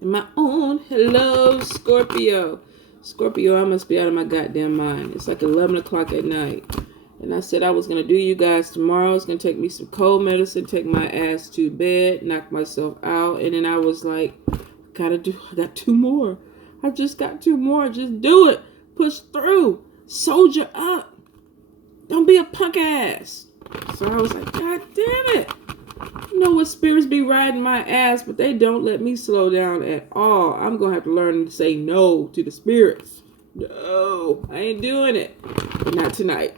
My own. Hello, Scorpio. Scorpio, I must be out of my goddamn mind. It's like 11 o'clock at night. And I said I was going to do you guys tomorrow. It's going to take me some cold medicine, take my ass to bed, knock myself out. And then I was like, I got two more. I just got two more. Just do it. Push through. Soldier up. Don't be a punk ass. So I was like, God damn it. You know what, spirits be riding my ass, but they don't let me slow down at all. I'm going to have to learn to say no to the spirits. No, I ain't doing it. But not tonight.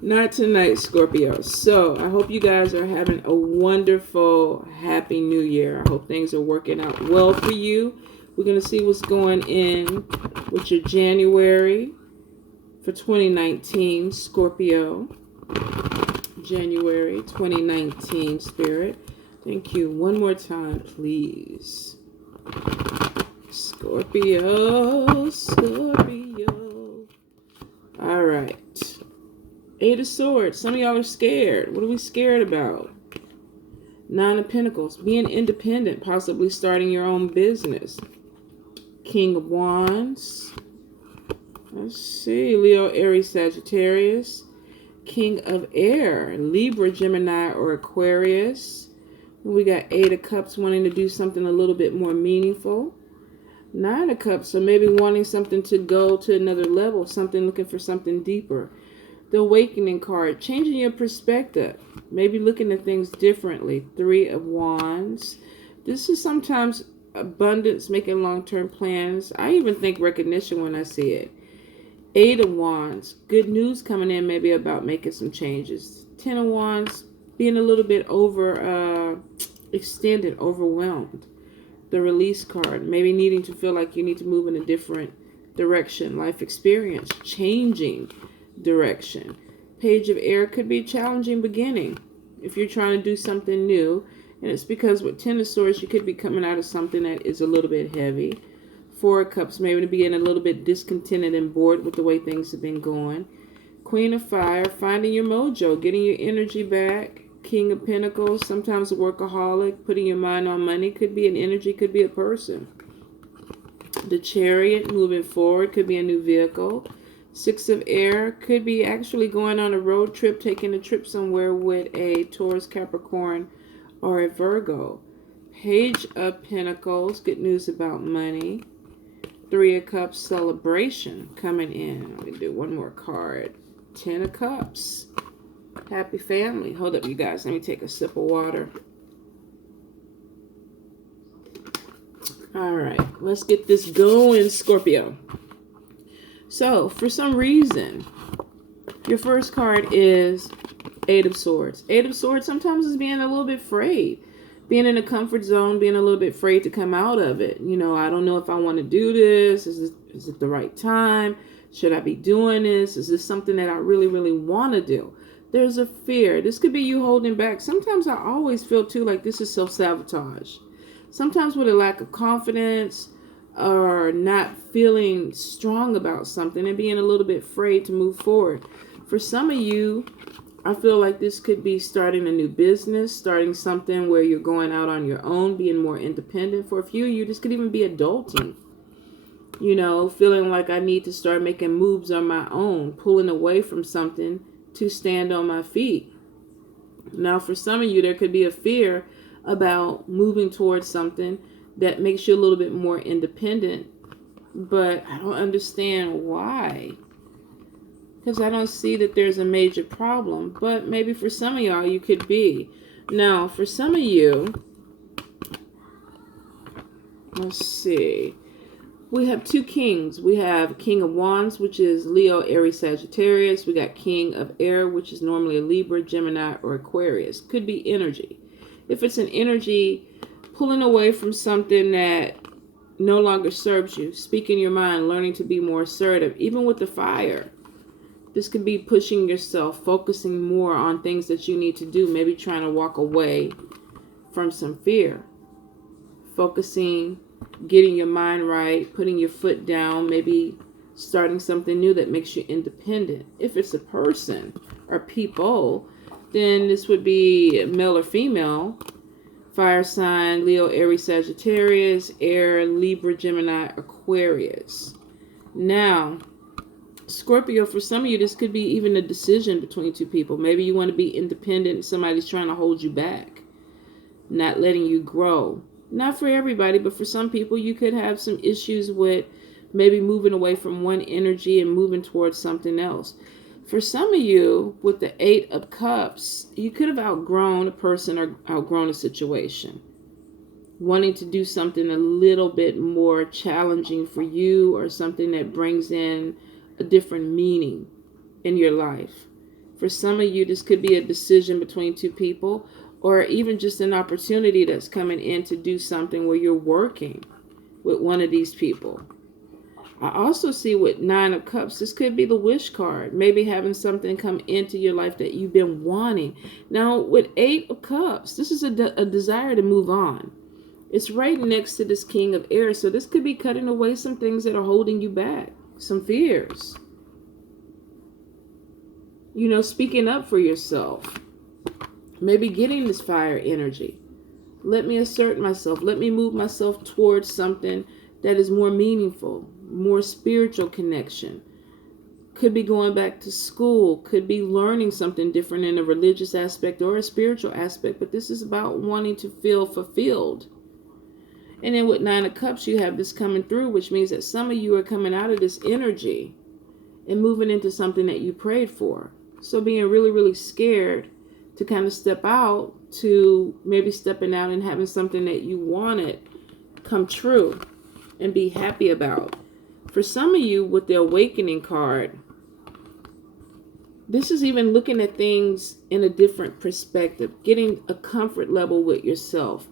Not tonight, Scorpio. So I hope you guys are having a wonderful, happy new year. I hope things are working out well for you. We're going to see what's going in with your January for 2019, Scorpio. January 2019, Spirit. Thank you. One more time, please. Scorpio, Scorpio. All right. Eight of Swords. Some of y'all are scared. What are we scared about? Nine of Pentacles. Being independent, possibly starting your own business. King of Wands. Let's see. Leo, Aries, Sagittarius. King of Air, Libra, Gemini, or Aquarius. We got Eight of Cups, wanting to do something a little bit more meaningful. Nine of Cups, so maybe wanting something to go to another level, something looking for something deeper. The Awakening card, changing your perspective, maybe looking at things differently. Three of Wands. This is sometimes abundance, making long-term plans. I even think recognition when I see it. Eight of Wands, good news coming in maybe about making some changes. Ten of Wands, being a little bit extended, overwhelmed. The Release card, maybe needing to feel like you need to move in a different direction. Life experience, changing direction. Page of Air could be a challenging beginning if you're trying to do something new. And it's because with Ten of Swords, you could be coming out of something that is a little bit heavy. Four of Cups, maybe to be getting a little bit discontented and bored with the way things have been going. Queen of Fire, finding your mojo, getting your energy back. King of Pentacles, sometimes a workaholic, putting your mind on money. Could be an energy, could be a person. The Chariot, moving forward, could be a new vehicle. Six of Air, could be actually going on a road trip, taking a trip somewhere with a Taurus, Capricorn, or a Virgo. Page of Pentacles, good news about money. Three of Cups, celebration coming in. I'm going to do one more card. Ten of Cups, happy family. Hold up, you guys. Let me take a sip of water. All right, let's get this going, Scorpio. So, for some reason, your first card is Eight of Swords. Eight of Swords sometimes is being a little bit afraid. Being in a comfort zone, being a little bit afraid to come out of it. You know, I don't know if I want to do this. Is it the right time? Should I be doing this? Is this something that I really, really want to do? There's a fear. This could be you holding back. Sometimes I always feel, too, like this is self-sabotage. Sometimes with a lack of confidence or not feeling strong about something and being a little bit afraid to move forward. For some of you, I feel like this could be starting a new business, starting something where you're going out on your own, being more independent. For a few of you, this could even be adulting. You know, feeling like I need to start making moves on my own, pulling away from something to stand on my feet. Now, for some of you, there could be a fear about moving towards something that makes you a little bit more independent, but I don't understand why. Because I don't see that there's a major problem. But maybe for some of y'all, you could be. Now, for some of you, let's see. We have two kings. We have King of Wands, which is Leo, Aries, Sagittarius. We got King of Air, which is normally a Libra, Gemini, or Aquarius. Could be energy. If it's an energy, pulling away from something that no longer serves you. Speaking your mind, learning to be more assertive. Even with the fire. This could be pushing yourself, focusing more on things that you need to do. Maybe trying to walk away from some fear. Focusing, getting your mind right, putting your foot down, maybe starting something new that makes you independent. If it's a person or people, then this would be male or female. Fire sign, Leo, Aries, Sagittarius, Air, Libra, Gemini, Aquarius. Now, Scorpio, for some of you, this could be even a decision between two people. Maybe you want to be independent and somebody's trying to hold you back, not letting you grow. Not for everybody, but for some people, you could have some issues with maybe moving away from one energy and moving towards something else. For some of you, with the 8 of Cups, you could have outgrown a person or outgrown a situation, wanting to do something a little bit more challenging for you, or something that brings in a different meaning in your life. For some of you, this could be a decision between two people, or even just an opportunity that's coming in to do something where you're working with one of these people. I also see with 9 of Cups, this could be the wish card. Maybe having something come into your life that you've been wanting. Now, with 8 of Cups, this is a desire to move on. It's right next to this King of Air. So this could be cutting away some things that are holding you back. Some fears. You know, speaking up for yourself. Maybe getting this fire energy. Let me assert myself. Let me move myself towards something that is more meaningful, more spiritual connection. Could be going back to school. Could be learning something different in a religious aspect or a spiritual aspect. But this is about wanting to feel fulfilled. And then with 9 of Cups, you have this coming through, which means that some of you are coming out of this energy and moving into something that you prayed for. So being really, really scared to kind of step out, to maybe stepping out and having something that you wanted come true and be happy about. For some of you, with the Awakening card, this is even looking at things in a different perspective, getting a comfort level with yourself,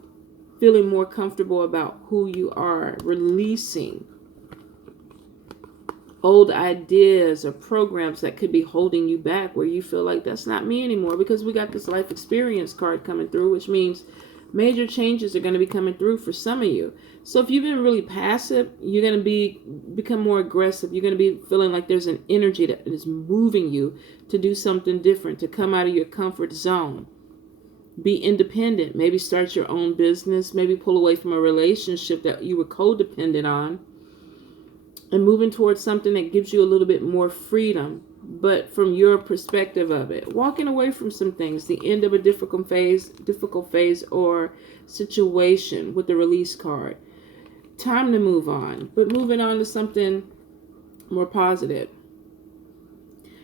feeling more comfortable about who you are, releasing old ideas or programs that could be holding you back, where you feel like that's not me anymore, because we got this life experience card coming through, which means major changes are going to be coming through for some of you. So if you've been really passive, you're going to become more aggressive. You're going to be feeling like there's an energy that is moving you to do something different, to come out of your comfort zone. Be independent. Maybe start your own business. Maybe pull away from a relationship that you were codependent on, and moving towards something that gives you a little bit more freedom, but from your perspective of it. Walking away from some things, the end of a difficult phase or situation with the release card. Time to move on, but moving on to something more positive.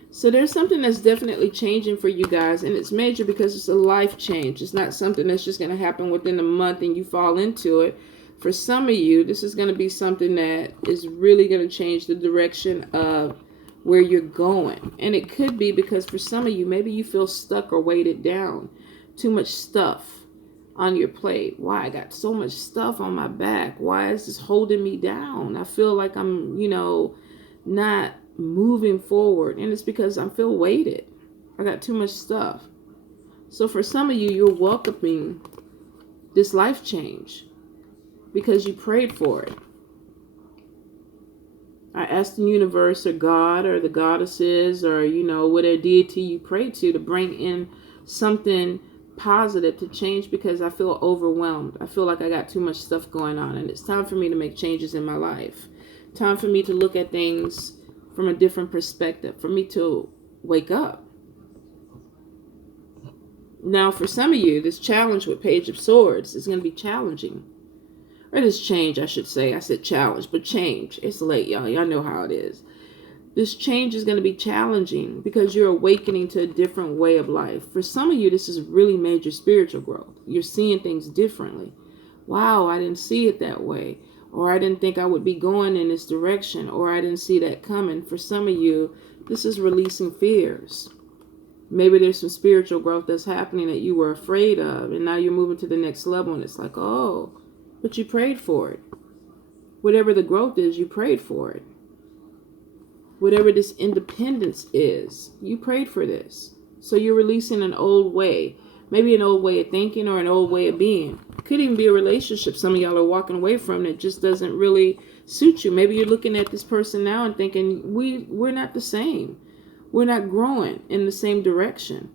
So there's something that's definitely changing for you guys, and it's major because it's a life change. It's not something that's just going to happen within a month and you fall into it. For some of you, this is going to be something that is really going to change the direction of where you're going. And it could be because for some of you, maybe you feel stuck or weighted down. Too much stuff on your plate. Why? I got so much stuff on my back. Why is this holding me down? I feel like I'm, not moving forward. And it's because I feel weighted. I got too much stuff. So for some of you, you're welcoming this life change because you prayed for it. I asked the universe or God or the goddesses or, whatever deity you pray to bring in something positive to change, because I feel overwhelmed. I feel like I got too much stuff going on, and it's time for me to make changes in my life. Time for me to look at things from a different perspective, for me to wake up. Now, for some of you, this challenge with Page of Swords is going to be challenging. Or this change, I should say. I said challenge, but change. It's late, y'all. Y'all know how it is. This change is going to be challenging because you're awakening to a different way of life. For some of you, this is really major spiritual growth. You're seeing things differently. Wow, I didn't see it that way. Or I didn't think I would be going in this direction. Or I didn't see that coming. For some of you, this is releasing fears. Maybe there's some spiritual growth that's happening that you were afraid of. And now you're moving to the next level. And it's like, oh, but you prayed for it. Whatever the growth is, you prayed for it. Whatever this independence is, you prayed for this. So you're releasing an old way. Maybe an old way of thinking or an old way of being. Could even be a relationship some of y'all are walking away from that just doesn't really suit you. Maybe you're looking at this person now and thinking, we're not the same. We're not growing in the same direction.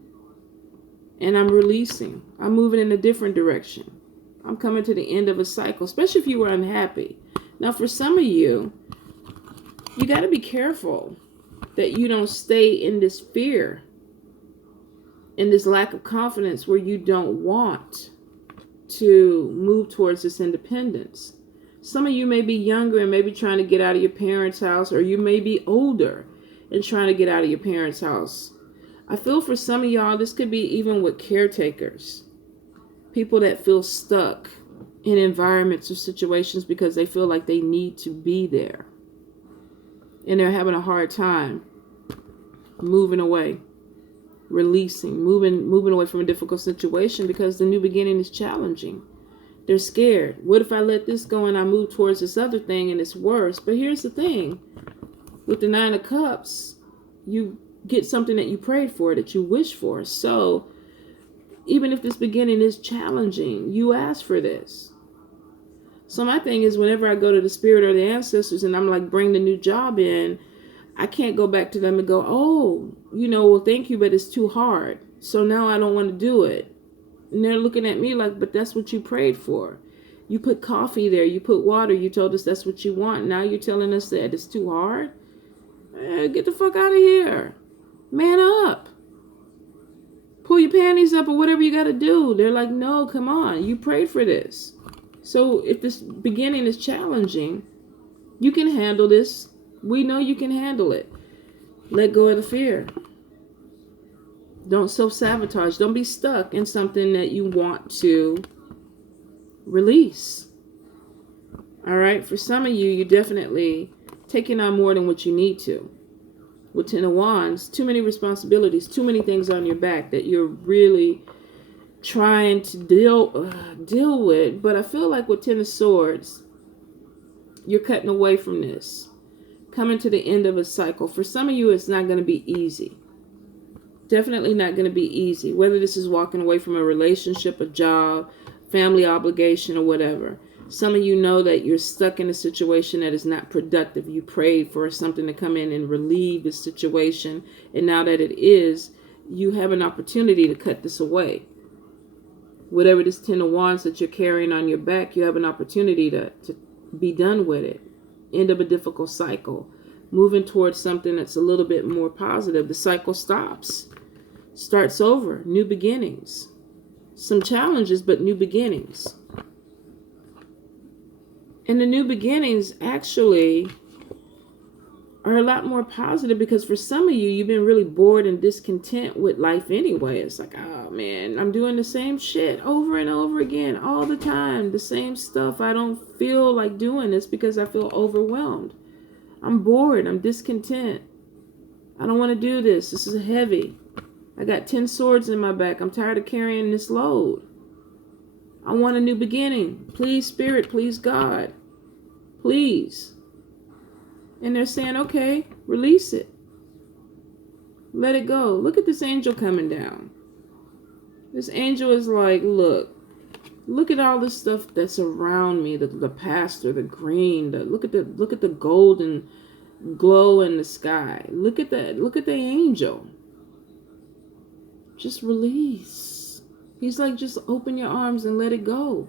And I'm releasing. I'm moving in a different direction. I'm coming to the end of a cycle, especially if you were unhappy. Now, for some of you, you got to be careful that you don't stay in this fear, in this lack of confidence where you don't want to move towards this independence. Some of you may be younger and maybe trying to get out of your parents' house, or you may be older and trying to get out of your parents' house. I feel for some of y'all, this could be even with caretakers. People that feel stuck in environments or situations because they feel like they need to be there. And they're having a hard time moving away, releasing, moving away from a difficult situation because the new beginning is challenging. They're scared. What if I let this go and I move towards this other thing and it's worse? But here's the thing. With the 9 of Cups, you get something that you prayed for, that you wish for. So even if this beginning is challenging, you ask for this. So my thing is, whenever I go to the spirit or the ancestors and I'm like, bring the new job in, I can't go back to them and go, oh, well, thank you, but it's too hard. So now I don't want to do it. And they're looking at me like, but that's what you prayed for. You put coffee there. You put water. You told us that's what you want. Now you're telling us that it's too hard? Get the fuck out of here. Man up. Pull your panties up or whatever you got to do. They're like, no, come on. You prayed for this. So if this beginning is challenging, you can handle this. We know you can handle it. Let go of the fear. Don't self-sabotage. Don't be stuck in something that you want to release. All right? For some of you, you're definitely taking on more than what you need to. With 10 of Wands, too many responsibilities, too many things on your back that you're really trying to deal with. But I feel like with 10 of Swords, you're cutting away from this, coming to the end of a cycle. For some of you, it's not going to be easy. Definitely not going to be easy. Whether this is walking away from a relationship, a job, family obligation, or whatever. Some of you know that you're stuck in a situation that is not productive. You prayed for something to come in and relieve the situation. And now that it is, you have an opportunity to cut this away. Whatever this 10 of Wands that you're carrying on your back, you have an opportunity to be done with it. End of a difficult cycle. Moving towards something that's a little bit more positive. The cycle stops. Starts over. New beginnings. Some challenges, but new beginnings. And the new beginnings actually are a lot more positive because for some of you, you've been really bored and discontent with life anyway. It's like, oh man, I'm doing the same shit over and over again all the time. The same stuff. I don't feel like doing this because I feel overwhelmed. I'm bored. I'm discontent. I don't want to do this. This is heavy. I got 10 swords in my back. I'm tired of carrying this load. I want a new beginning. Please, Spirit. Please, God. Please. And they're saying, okay, release it. Let it go. Look at this angel coming down. This angel is like, look at all the stuff that's around me. The pastor, the green, look at the golden glow in the sky. Look at the angel. Just release. He's like, just open your arms and let it go.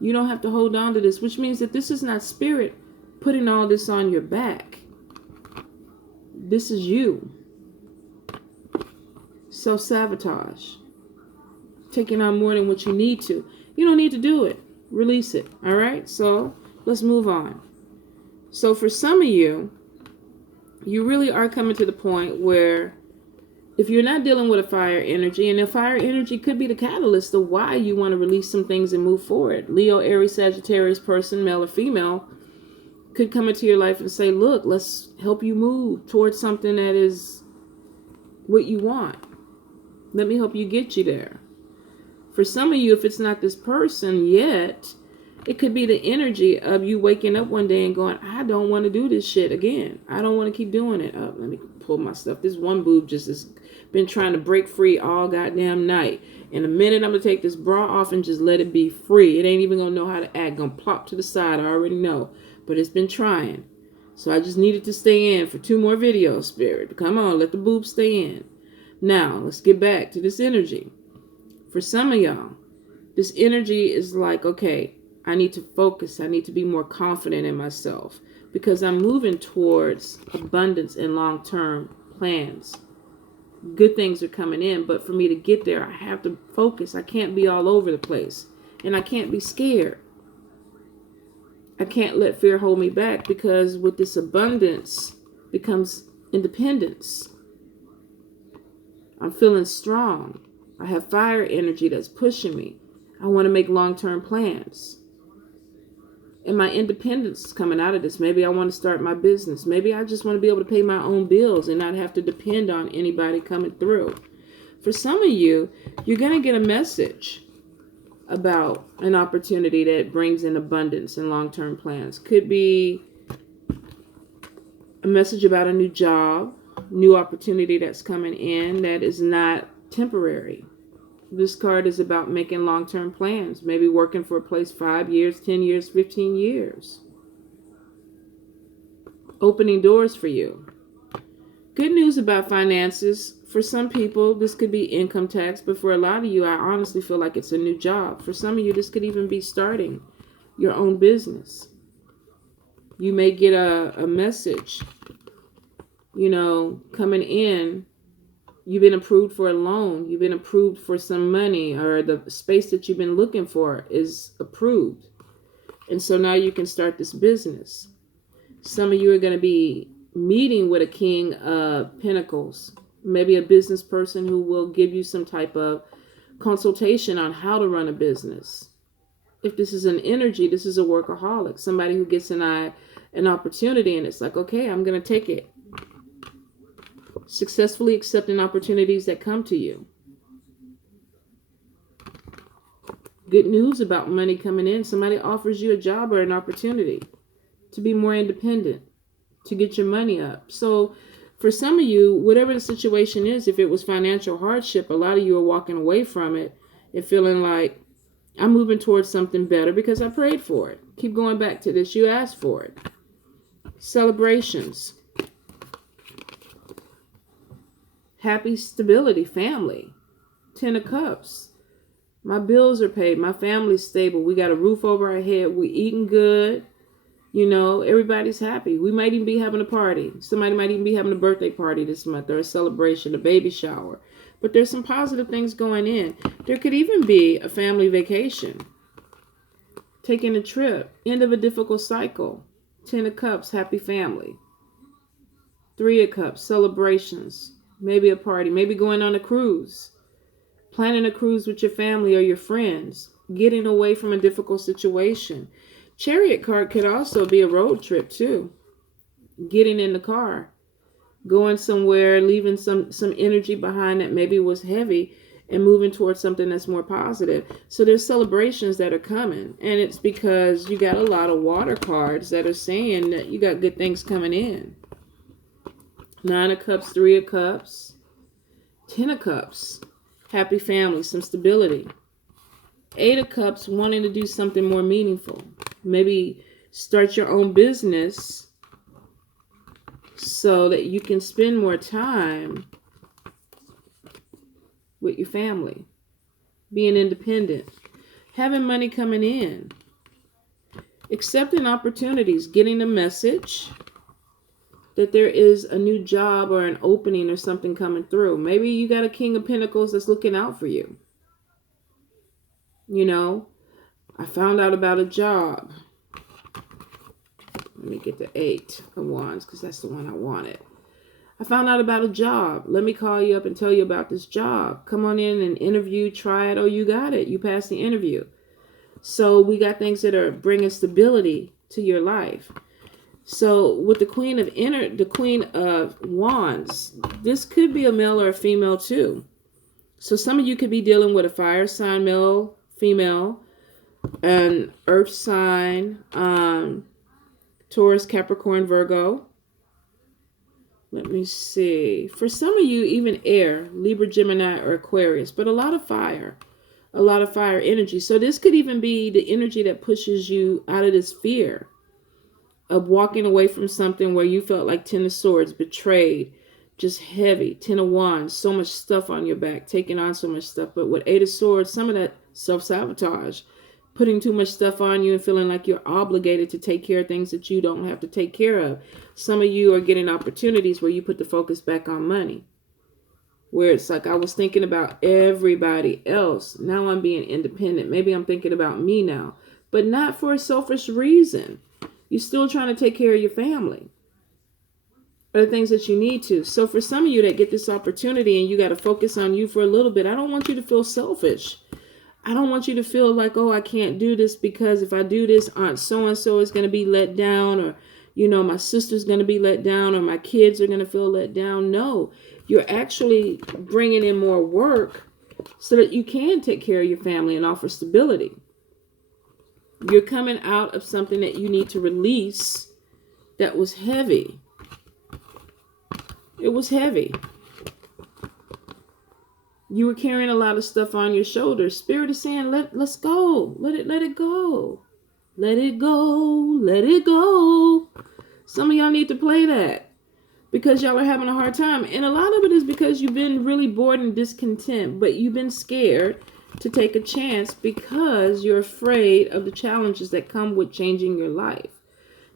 You don't have to hold on to this, which means that this is not spirit putting all this on your back. This is you. Self-sabotage. Taking on more than what you need to. You don't need to do it. Release it. All right? So let's move on. So for some of you, you really are coming to the point where if you're not dealing with a fire energy, and the fire energy could be the catalyst of why you want to release some things and move forward. Leo, Aries, Sagittarius person, male or female, could come into your life and say, look, let's help you move towards something that is what you want. Let me help you get you there. For some of you, if it's not this person yet, it could be the energy of you waking up one day and going, I don't want to do this shit again. I don't want to keep doing it. Oh, let me pull my stuff. This one boob just has been trying to break free all goddamn night. In a minute, I'm going to take this bra off and just let it be free. It ain't even going to know how to act. Going to plop to the side. I already know. But it's been trying. So I just needed to stay in for 2 more videos, Spirit. Come on, let the boob stay in. Now, let's get back to this energy. For some of y'all, This energy is like, okay, I need to focus. I need to be more confident in myself because I'm moving towards abundance and long-term plans. Good things are coming in, but for me to get there, I have to focus. I can't be all over the place, and I can't be scared. I can't let fear hold me back, because with this abundance becomes independence. I'm feeling strong. I have fire energy that's pushing me. I want to make long-term plans. And my independence is coming out of this. Maybe I want to start my business. Maybe I just want to be able to pay my own bills and not have to depend on anybody coming through. For some of you, you're going to get a message about an opportunity that brings in abundance and long-term plans. Could be a message about a new job, new opportunity that's coming in that is not temporary. This card is about making long-term plans, maybe working for a place 5 years, 10 years, 15 years. Opening doors for you. Good news about finances. For some people, this could be income tax, but for a lot of you, I honestly feel like it's a new job. For some of you, this could even be starting your own business. You may get a message, coming in. You've been approved for a loan. You've been approved for some money, or the space that you've been looking for is approved. And so now you can start this business. Some of you are going to be meeting with a King of Pentacles, maybe a business person who will give you some type of consultation on how to run a business. If this is an energy, this is a workaholic, somebody who gets an opportunity and it's like, okay, I'm going to take it. Successfully accepting opportunities that come to you. Good news about money coming in. Somebody offers you a job or an opportunity to be more independent, to get your money up. So for some of you, whatever the situation is, if it was financial hardship, a lot of you are walking away from it and feeling like, I'm moving towards something better because I prayed for it. Keep going back to this. You asked for it. Celebrations. Happy stability, family. 10 of Cups. My bills are paid. My family's stable. We got a roof over our head. We eating good. Everybody's happy. We might even be having a party. Somebody might even be having a birthday party this month, or a celebration, a baby shower. But there's some positive things going in. There could even be a family vacation. Taking a trip. End of a difficult cycle. 10 of Cups, happy family. 3 of Cups, celebrations. Maybe a party, maybe going on a cruise, planning a cruise with your family or your friends, getting away from a difficult situation. Chariot card could also be a road trip too. Getting in the car, going somewhere, leaving some energy behind that maybe was heavy and moving towards something that's more positive. So there's celebrations that are coming, and it's because you got a lot of water cards that are saying that you got good things coming in. 9 of Cups, 3 of Cups, 10 of Cups, happy family, some stability. 8 of Cups, wanting to do something more meaningful. Maybe start your own business so that you can spend more time with your family. Being independent. Having money coming in. Accepting opportunities, getting a message that there is a new job or an opening or something coming through. Maybe you got a King of Pentacles that's looking out for you. I found out about a job. Let me get the 8 of Wands, because that's the one I wanted. I found out about a job. Let me call you up and tell you about this job. Come on in and interview, try it. Oh, you got it. You passed the interview. So we got things that are bringing stability to your life. So with the Queen of Wands, this could be a male or a female too. So some of you could be dealing with a fire sign, male, female, an earth sign, Taurus, Capricorn, Virgo. Let me see. For some of you, even air, Libra, Gemini, or Aquarius, but a lot of fire energy. So this could even be the energy that pushes you out of this fear of walking away from something where you felt like 10 of Swords, betrayed, just heavy. 10 of Wands, so much stuff on your back, taking on so much stuff. But with 8 of Swords, some of that Self-sabotage. Putting too much stuff on you and feeling like you're obligated to take care of things that you don't have to take care of. Some of you are getting opportunities where you put the focus back on money. Where it's like, I was thinking about everybody else. Now I'm being independent. Maybe I'm thinking about me now. But not for a selfish reason. You're still trying to take care of your family. Or the things that you need to. So for some of you that get this opportunity and you got to focus on you for a little bit, I don't want you to feel selfish. I don't want you to feel like, oh, I can't do this because if I do this, Aunt so-and-so is going to be let down, or, my sister's going to be let down, or my kids are going to feel let down. No, you're actually bringing in more work so that you can take care of your family and offer stability. You're coming out of something that you need to release that was heavy. It was heavy. You were carrying a lot of stuff on your shoulders. Spirit is saying, let's go. Let it go. Let it go. Let it go. Some of y'all need to play that because y'all are having a hard time. And a lot of it is because you've been really bored and discontent, but you've been scared to take a chance because you're afraid of the challenges that come with changing your life.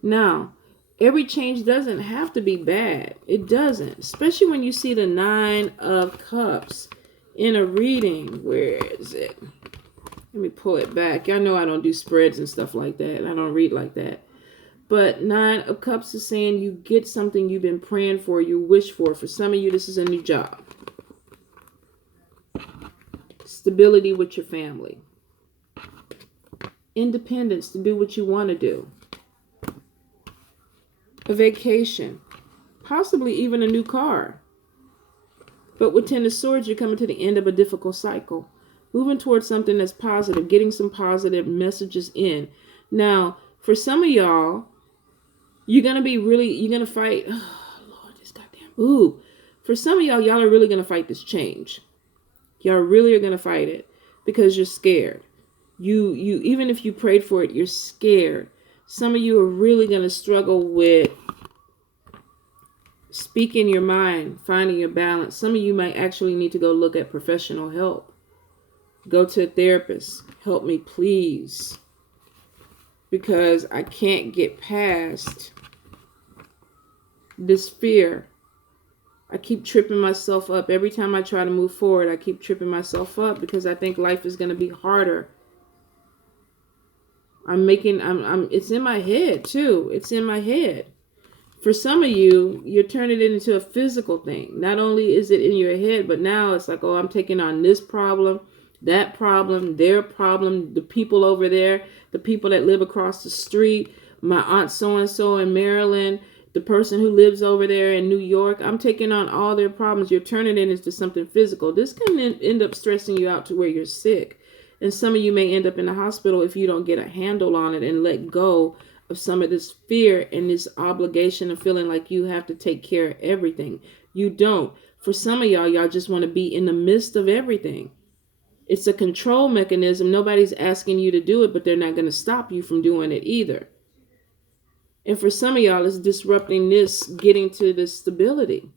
Now, every change doesn't have to be bad. It doesn't. Especially when you see the 9 of Cups in a reading. Where is it? Let me pull it back. Y'all know I don't do spreads and stuff like that. I don't read like that. But 9 of Cups is saying you get something you've been praying for, you wish for. For some of you, this is a new job. Stability with your family. Independence to do what you want to do. A vacation. Possibly even a new car. But with 10 of Swords, you're coming to the end of a difficult cycle. Moving towards something that's positive. Getting some positive messages in. Now, for some of y'all, you're going to fight. Oh, Lord, this goddamn. Ooh. For some of y'all are really going to fight this change. Y'all really are going to fight it because you're scared. You even if you prayed for it, you're scared. Some of you are really going to struggle with speaking your mind, finding your balance. Some of you might actually need to go look at professional help. Go to a therapist. Help me, please. Because I can't get past this fear. I keep tripping myself up. Every time I try to move forward, I keep tripping myself up because I think life is going to be harder. It's in my head too. It's in my head. For some of you, you're turning it into a physical thing. Not only is it in your head, but now it's like, oh, I'm taking on this problem, that problem, their problem, the people over there, the people that live across the street, my aunt so-and-so in Maryland, the person who lives over there in New York. I'm taking on all their problems. You're turning it into something physical. This can end up stressing you out to where you're sick. And some of you may end up in the hospital if you don't get a handle on it and let go of some of this fear and this obligation of feeling like you have to take care of everything. You don't. For some of y'all just want to be in the midst of everything. It's a control mechanism. Nobody's asking you to do it, but they're not going to stop you from doing it either. And for some of y'all, it's disrupting this, getting to this stability,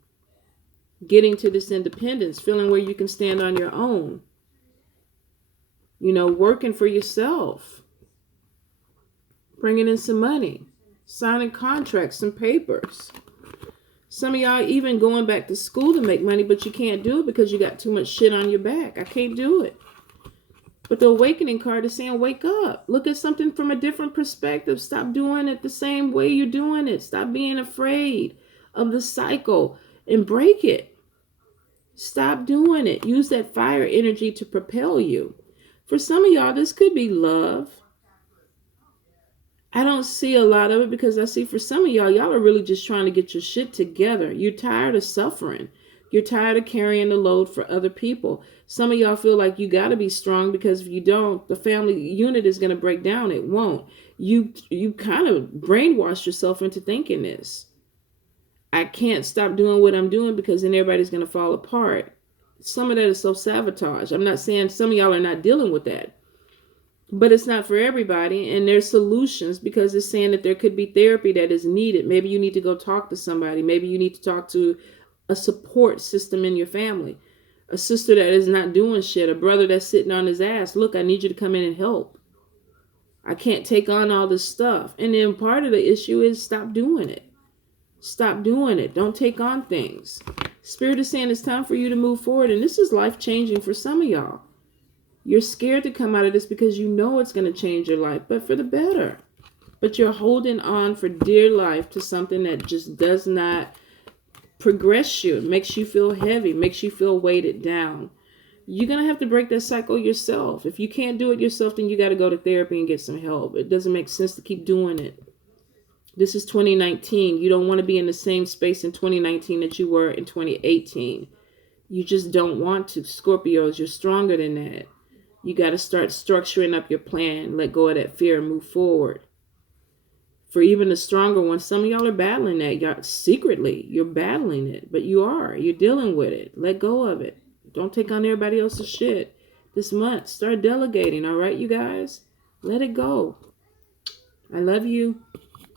getting to this independence, feeling where you can stand on your own, working for yourself, bringing in some money, signing contracts, some papers. Some of y'all even going back to school to make money, but you can't do it because you got too much shit on your back. I can't do it. But the awakening card is saying, wake up. Look at something from a different perspective. Stop doing it the same way you're doing it. Stop being afraid of the cycle and break it. Stop doing it. Use that fire energy to propel you. For some of y'all, this could be love. I don't see a lot of it because I see for some of y'all are really just trying to get your shit together. You're tired of suffering. You're tired of carrying the load for other people. Some of y'all feel like you got to be strong because if you don't, the family unit is going to break down. It won't. You kind of brainwashed yourself into thinking this. I can't stop doing what I'm doing because then everybody's going to fall apart. Some of that is self-sabotage. I'm not saying some of y'all are not dealing with that. But it's not for everybody, and there's solutions because it's saying that there could be therapy that is needed. Maybe you need to go talk to somebody. Maybe you need to talk to a support system in your family. A sister that is not doing shit. A brother that's sitting on his ass. Look, I need you to come in and help. I can't take on all this stuff. And then part of the issue is stop doing it. Stop doing it. Don't take on things. Spirit is saying it's time for you to move forward. And this is life-changing for some of y'all. You're scared to come out of this because you know it's going to change your life, but for the better. But you're holding on for dear life to something that just does not progress you. It makes you feel heavy, makes you feel weighted down. You're going to have to break that cycle yourself. If you can't do it yourself, then you got to go to therapy and get some help. It doesn't make sense to keep doing it. This is 2019. You don't want to be in the same space in 2019 that you were in 2018. You just don't want to. Scorpios, you're stronger than that. You got to start structuring up your plan. Let go of that fear and move forward. For even the stronger ones, some of y'all are battling that. Y'all secretly, you're battling it. But you are. You're dealing with it. Let go of it. Don't take on everybody else's shit. This month, start delegating, all right, you guys? Let it go. I love you.